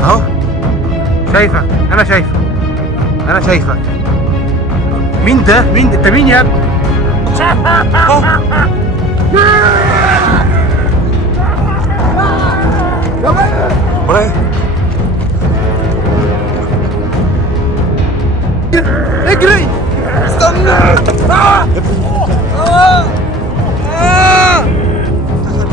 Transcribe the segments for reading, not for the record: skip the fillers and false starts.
اهو شايفك، انا شايفك. مين ده؟ مين انت؟ مين يا ابني؟ اجري استنى.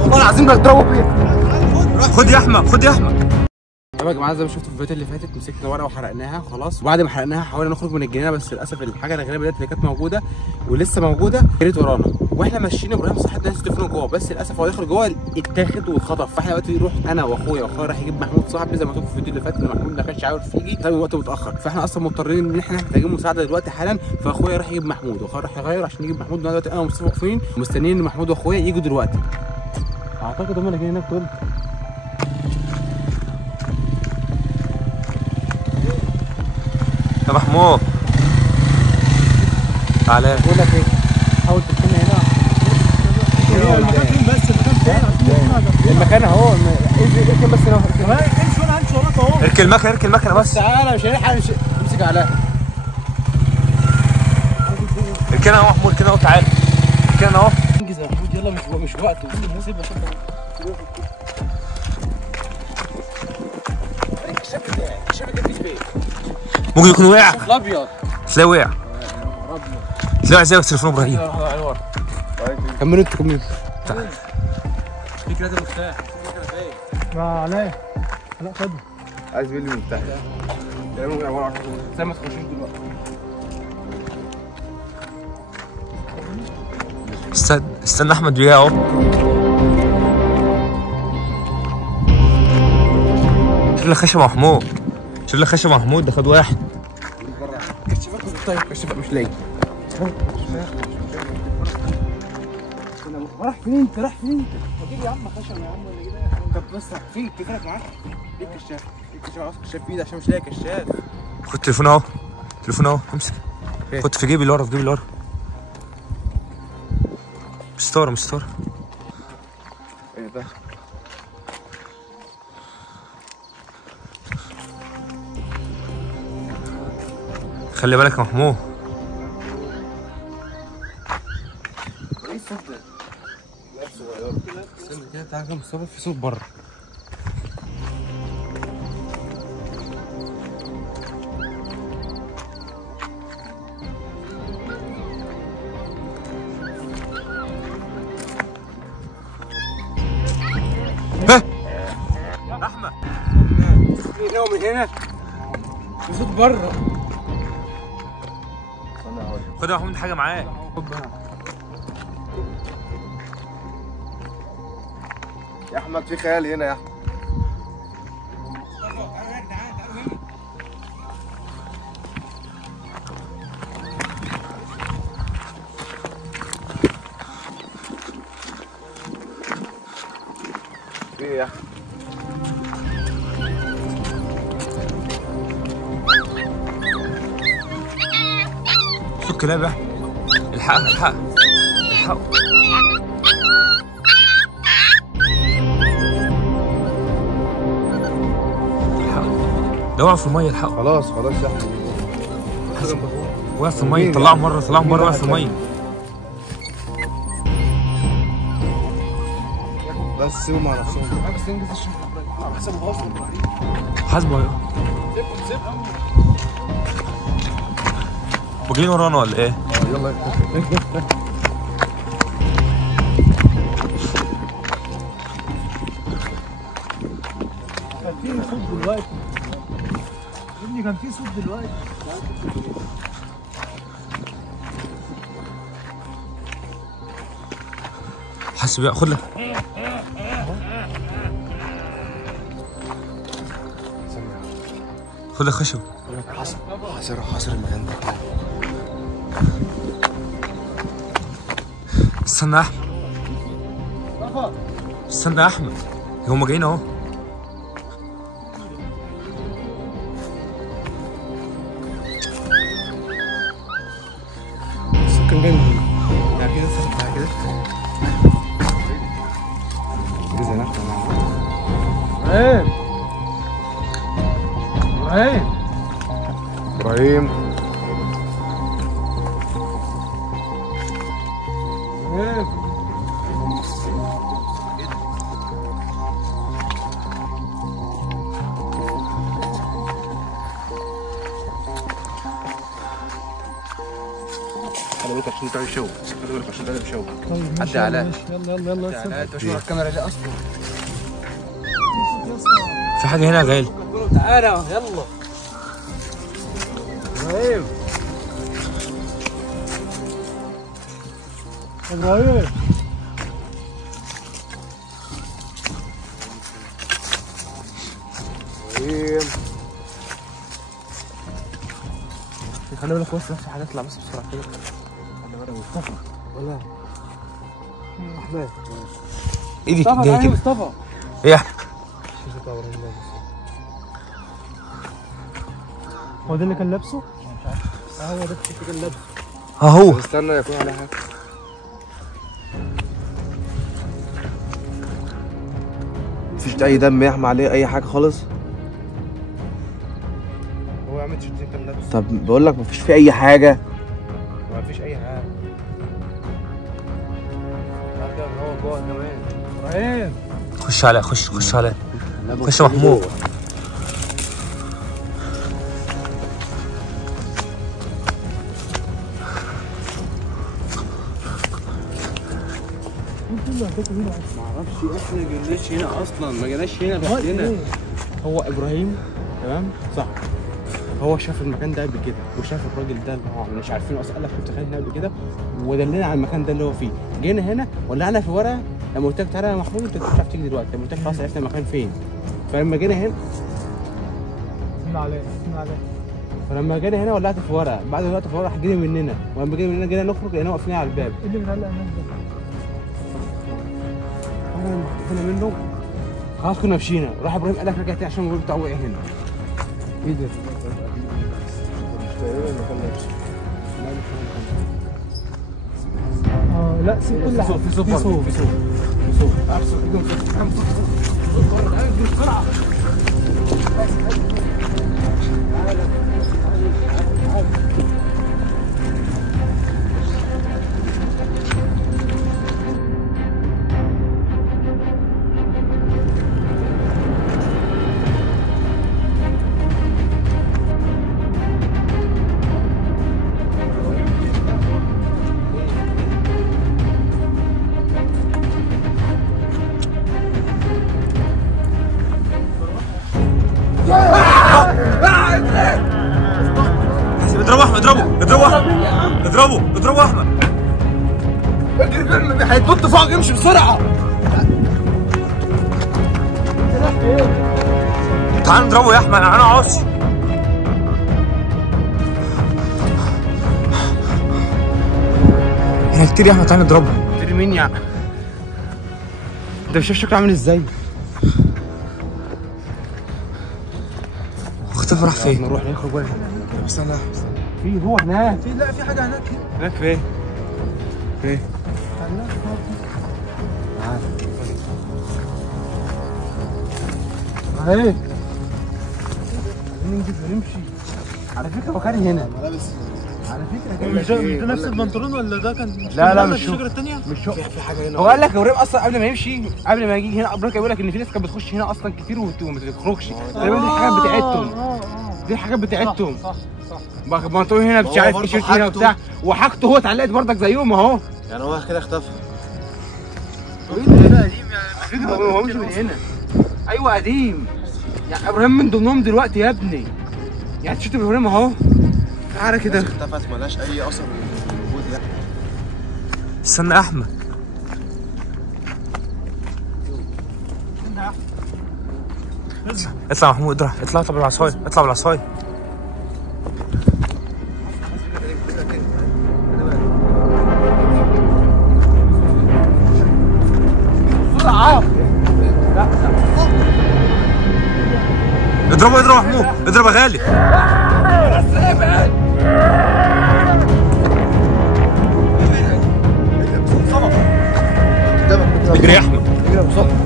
والله العظيم بضربه فيك. خد يا احمد، خد يا احمد. يا جماعه زي ما شفتوا في الفيديو اللي فاتت مسكنا ورقه وحرقناها خلاص، وبعد ما حرقناها حاولنا نخرج من الجنينه، بس للاسف الحاجه الغريبه ديت اللي كانت موجوده ولسه موجوده جريت ورانا، واحنا ماشيين ابراهيم صح الناس تفرق جوه، بس للاسف هو داخل جوه اتاخد واتخطف. فاحنا دلوقتي نروح انا واخويا راح يجيب محمود صاحبي زي ما شفتوا في الفيديو اللي فات ان محمود ما كانش عارف يجي بسبب الوقت متاخر، فاحنا اصلا مضطرين ان احنا محتاجين مساعده دلوقتي حالا. فاخويا راح يجيب محمود واخويا راح يغير عشان يجيب محمود. دلوقتي انا ومصطفى واقفين ومستنيين ان محمود واخويا يجوا دلوقتي. اعتقد هم اللي جايين هناك دول. يا محمود تعالى. بقول لك ايه، حاول تكون هنا. المكان فين بس؟ المكان فين؟ المكان اهو. اركن بس هنا. امشي وانا همشي وراك اهو. اركن المكنه بس. تعالى مش هنلحق امسك عليها. اركنها اهو محمود، اركنها اهو. تعالى اركنها اهو. انجز يا محمود يلا، مش وقت. سيب ممكن يكون وقع. الابيض تلاقيه وقع. تلاقيه ازاي بس تليفون ابراهيم. كملوا انتوا كملوا. تعال. في كده مفتاح. ما عليا. لا خده. عايز بيلي المفتاح. زي ما تخشوش دلوقتي. استنى احمد وياه اهو. شوف لك خشب محمود، شوف لك خشب محمود. ده خد واحد. كشفك طيب، كشفك مش لاقي. راح فين انت؟ راح فين انت؟ هجيب يا عم خشب يا عم ولا اجيب ايه؟ طب بس فين كفاك معاك؟ ليه الكشاف؟ ليه الكشاف؟ عاوز كشاف في ايدي عشان مش لاقي كشاف. خد التليفون اهو، التليفون اهو. امسك. خد في جيبي اللي ورا، في جيبي اللي ورا. مستورة. ايه ده؟ خلي بالك يا محمود. ايه الصوت ده؟ لا صغيرة. استنى كده تعالى مصطفى، في صوت بره. احمد من هنا ومن هنا في صوت بره. خد يا محمود حاجه معاك. يا احمد في خيال هنا يا احمد. ايه يا احمد؟ شو الكلاب يا احمد؟ الحقها. ده وقع في الميه. الحقه. خلاص يا احمد. وقع في الميه. طلعه بره وقع في الميه. بس سيبوا مع نفسهم. بس انجز عشان حسبوا اصلا. حاسبه اهو. سيبهم. واجرين ورانا ولا ايه؟ يلا كان في صوت دلوقتي. يا ابني كان في صوت دلوقتي. حاسب بقى. خد لك. خد لك خشب. حاصر المكان ده. استنى يا احمد. استنى يا احمد. هما جايين اهو. كان جاي من هنا. كده كده زي نفسه. ابراهيم ابراهيم خلي بالك عشان تعمل شو، خلي بالك عشان تعمل شو. طيب عدي علاء. يلا يلا يلا علاء انت مش ورا الكاميرا ليه اصلا؟ في حاجه هنا يا غالي. تعالى يلا. ابراهيم ابراهيم خلي بالك بس نفس الحاجات تطلع بس بسرعه كده. خلي بالك مصطفى ولا احمد ايدي مصطفى دي تعالى كده. مصطفى ايه هو ده اللي كان لابسه؟ هو ده اللي كان لابسه اهو. استنى يكون على حاجه. مفيش اي دم يحمى عليه اي حاجه خالص. هو عامل تيشيرت كان لابس. طب بقول لك مفيش فيه اي حاجه. ما فيش اي حاجه. هو جوه كمان. ابراهيم خش علاء خش علاء. خش محمود. معرفش احنا ما جيناش هنا اصلا، ما جيناش هنا لوحدنا. هو ابراهيم تمام صح، هو شاف المكان ده قبل كده وشاف الراجل ده اللي هو مش عارفينه اصلا، قال لك شفت خالد هنا قبل كده ودلنا على المكان ده اللي هو فيه. جينا هنا ولعنا في ورقه لما قلت لك تعالى يا محمود انت مش هتعرف تيجي دلوقتي، لما قلت لك خلاص عرفنا المكان فين. فلما جينا هنا فلما جينا هنا ولعت في ورقه، بعد ما ولعت في ورقه راح جري مننا، ولما جري مننا جينا نخرج لقينا واقفين على الباب. ايه اللي بيعلق الناس ده؟ اول ما خفنا منه خلاص كنا مشينا، راح ابراهيم قال لك رجع تاني عشان الموبايل بتاعه وقع هنا. ايه ده؟ لا سيب كل حاجه في صوت برضه، في صوت احسن ايدهم بسرعه. اضربه احمد اضربه احمد. اجري هيتنط فوق، امشي بسرعه. تعال نضربه يا احمد، انا عاصي. احنا كتير يا احمد، تعال نضربه. تري مين يا انت مش شايف شكله عامل ازاي؟ اختفى راح فين؟ نروح نخرج ولا استنى في هو هناك. لا في حاجه هناك هناك فين؟ فين؟ اهي ننجز ونمشي. على فكره هو كان هنا. على فكره مش ده نفس البنطلون ولا ده كان لا مش الشجره الثانيه؟ مش هو. في حاجه هنا. هو قال لك يا ابراهيم اصلا قبل ما يمشي، قبل ما يجي هنا ابراهيم بيقول لك ان في ناس كانت بتخش هنا اصلا كتير وما تخرجش. تقريبا دي الحاجات بتاعتهم. دي الحاجات بتاعتهم. صح بنطلون هنا مش عارف تيشيرت هنا وبتاع، وحاجته هو اتعلقت برضك زيهم اهو. يعني هو كده اختفى. ده قديم يعني. هو مش من هنا. ايوه قديم. يعني ابراهيم من ضمنهم دلوقتي يا ابني. يعني تيشيرت ابراهيم اهو. تعالى كده. اختفت ملهاش اي اثر وجود يعني. استنى يا احمد. اطلع محمود، اطلع بالعصايه، اطلع بالعصايه. بسرعه. اضربه يا محمود، اضرب يا غالي. قدامك اجري يا احمد. اجري يا مصطفى.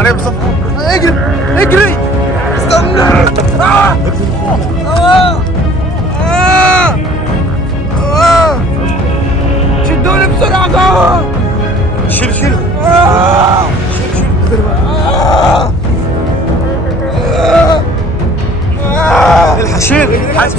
عليا بالظبط. اجري اجري استنى. شدوني بسرعة جوه. شيل الحشيل حاسب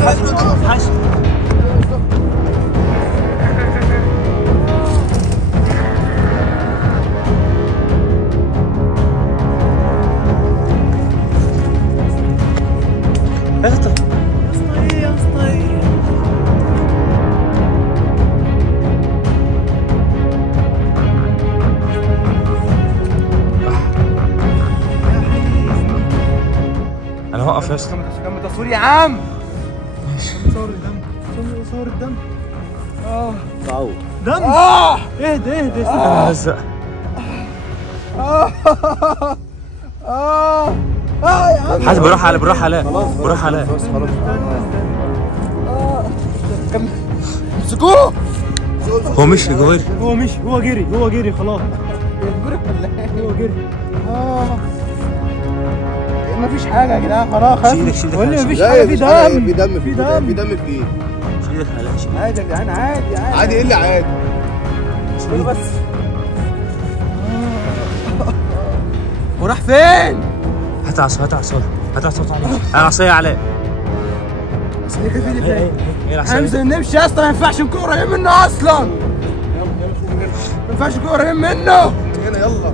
انا هوقف يا اسطى. كمل تصوير يا عم. صور الدم، صور الدم. تعود دم. اهدى هزق حاسب. بالراحه على خلاص امسكوه. هو مشي جواري. هو جري خلاص. هو جري. مفيش حاجة يا جدعان خلاص. شيلك ولا مفيش لا حاجة. في دم في دم في ايه؟ شيلك علاش. عادي يا جدعان عادي. عادي ايه اللي عادي؟ بس وراح فين؟ هات عصا العصايه علاء. ايه العصايه؟ هنزل نمشي يا اسطى. ما ينفعش نكون قريبين منه اصلا. ما ينفعش نكون قريبين منه. هنا يلا.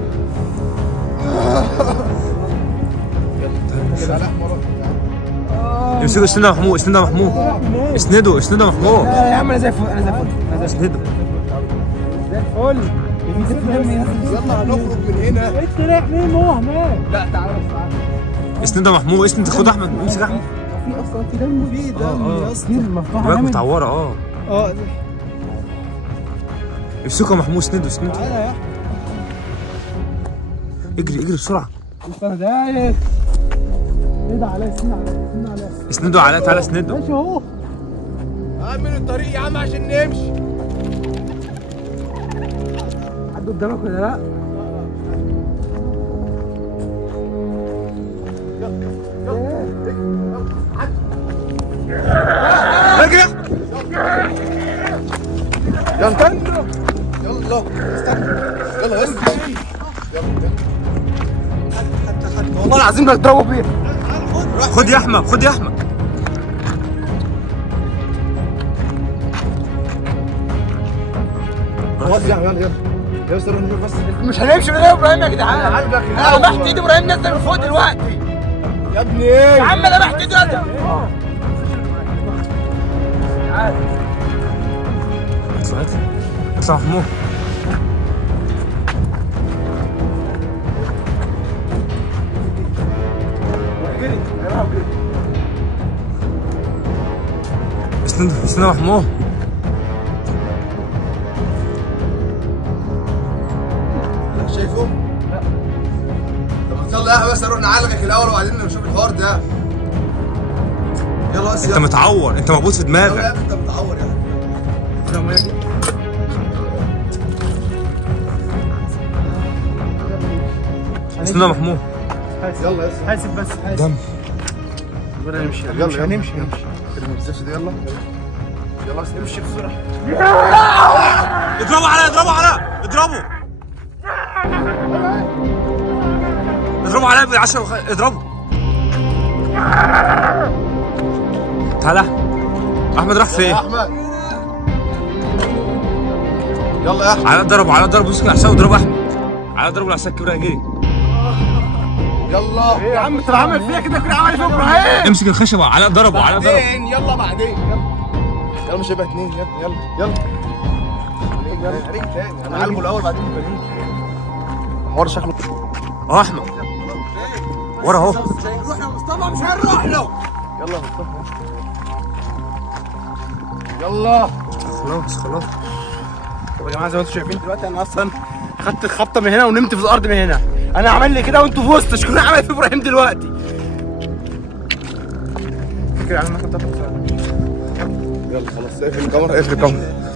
امسكوا. اسنده محمود. اسنده محمود. يا عم انا زي الفل. اسنده. زي الفل. يلا هنخرج من هنا. انت رايح فين؟ هو هناك. لا تعالى. اسنده محمود. اسند. خد احمد. امسك احمد. في اصلا في دم يا اسطى. دماغك متعوره. امسكوا يا محمود. اسنده. تعالى يا احمد. اجري بسرعه. انا دايس. ايه ده؟ عليا اسنده علاء. تعالى اسنده. ماشي اهو. من الطريق يا عم عشان نمشي. حد قدامك ولا لا؟ اجري. يلا استنى. يلا بس. والله العظيم بضربه بيه. خد يا احمد. خلاص يلا بس نروح نشوف بس. مش هنمشي من غير ابراهيم يا جدعان. انا لمحت ايد ابراهيم نزل من فوق دلوقتي. يا ابني يا عم انا لمحت ايده نزل. اطلع محمود. اسنده محمود. شايفه؟ لا. طب يلا بس نروح نعالجك الاول وبعدين نشوف الحوار ده. يلا بس. انت متعور. انت مربوط في دماغك. لا انت متعور يا اسنده محمود. يلا يا حاسب بس. دم. يلا نمشي. يلا هنمشي. ما تنساش دي. يلا بس امشي بسرعه. اضربوا علاء. اضربوا علاء بالعشرة. اضربوا. تعالى احمد. راح فين؟ احمد يلا يا احمد. علاء ضربوا. مسك العصايه وضربوا احمد. علاء ضربوا العصايه الكبيره. جري. يلا ايه يا عم انت عامل فيها كده عمل فيها ابراهيم. امسك الخشبه. علاء ضربوا. بعدين يلا مش هيبقى اتنين. يلا هريك تاني. انا عالجه الاول بعدين نبقى الحوار شكله. احمد ورا اهو. نروح يا مصطفى. مش هنروح له. يلا يا مصطفى. يلا خلاص. طب يا جماعه زي ما انتم شايفين دلوقتي انا اصلا خدت الخبطه من هنا ونمت في الارض من هنا. انا عمل لي كده وانتوا في وسط. شكون عمل في ابراهيم دلوقتي؟ فكر على المكان بتاعتك. يلا خلاص. اقفل الكاميرا.